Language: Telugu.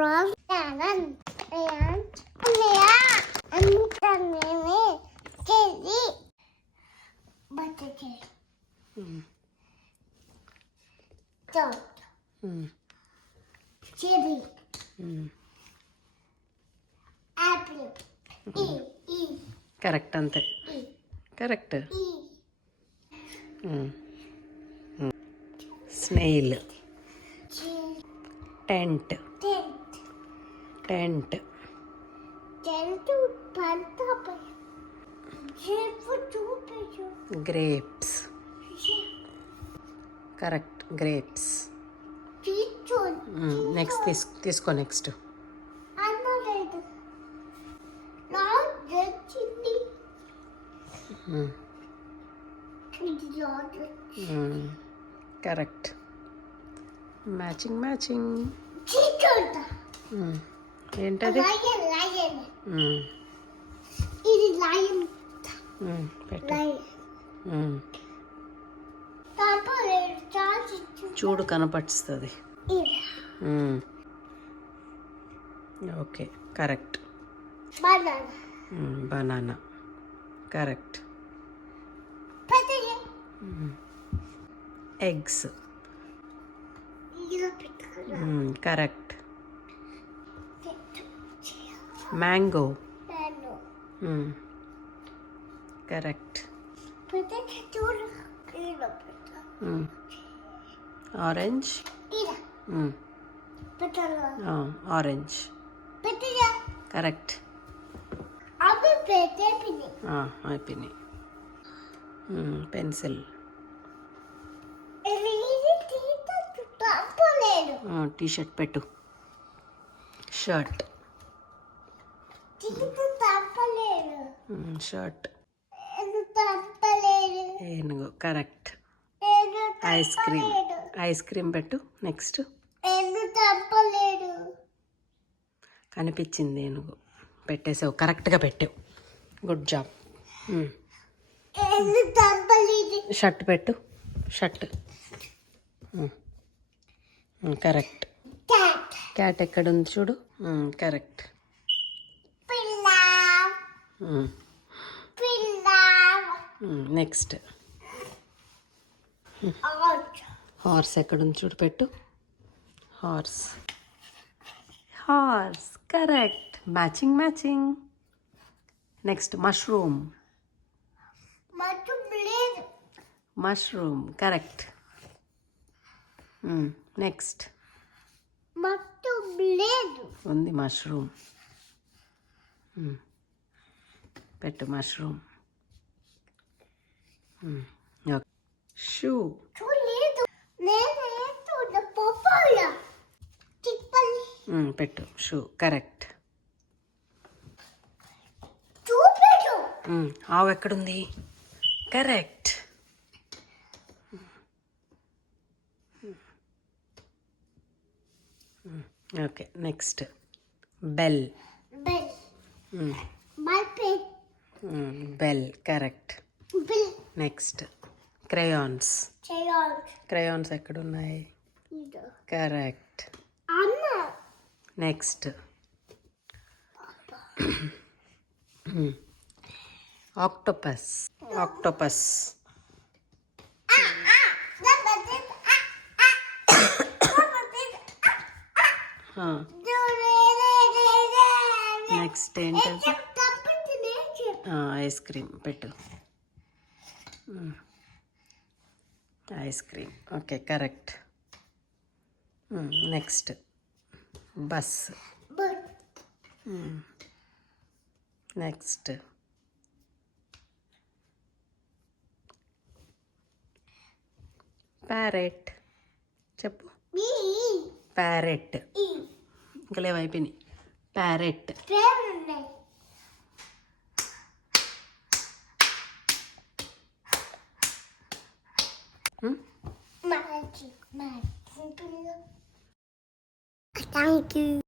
from Sharon and Leah and Tanene Kelly Butter Dot Cherry Apple E correct అంతే E correct E snail tent Tent tent Tent Pantapa Jeff grapes correct grapes Teacher next తీసుకో next Another Not the chili correct matching Teacher ఏంటది Lion ఇది lion పెట్టు lion Papa charge చూడు కనపడుస్తుంది okay correct banana banana correct Potato eggs ఇలా పెట్టుకున్నా కరెక్ట్ మ్యాంగో నేను కరెక్ట్ పొటాటో చూడు ఇలా పెట్టు ఆరెంజ్ ఇలా పొటాటో ఆరెంజ్ పొటాటో కరెక్ట్ అవి పెట్టేపిని అయిపోయినాయి పెన్సిల్ ఇది తీట తప్పలేదు టీషర్ట్ పెట్టు షర్ట్ తీట తప్పలేదు షర్ట్ ఇది తప్పలేదు ఏనుగు కరెక్ట్ ఇది ఐస్ క్రీమ్ పెట్టు నెక్స్ట్ ఇది తప్పలేదు కనిపించింది ఏనుగు పెట్టేసావు కరెక్ట్గా పెట్టావు గుడ్ జాబ్ ఇది తప్పలేదు షర్ట్ పెట్టు షర్ట్ కరెక్ట్ క్యాట్ క్యాట్ ఎక్కడుంది చూడు కరెక్ట్ పిల్ల నెక్స్ట్ ఆట్ హార్స్ ఎక్కడుంది చూడు పెట్టు horse correct matching next mushroom correct next ఉంది మష్రూమ్ పెట్టు మష్రూమ్ షూ పెట్టు షూ కరెక్ట్ ఆవు ఎక్కడుంది correct okay next bell correct next crayons ఎక్కడున్నాయి కరెక్ట్ నెక్స్ట్ ఆక్టోపస్ నెక్స్ట్ ఏంటది ఐస్ క్రీమ్ పెట్టు ice cream okay correct next bus next parrot చెప్పు ప్యారెట్ ఇంకా లేవు అయిపోయినాయి ప్యారెట్ Thank you.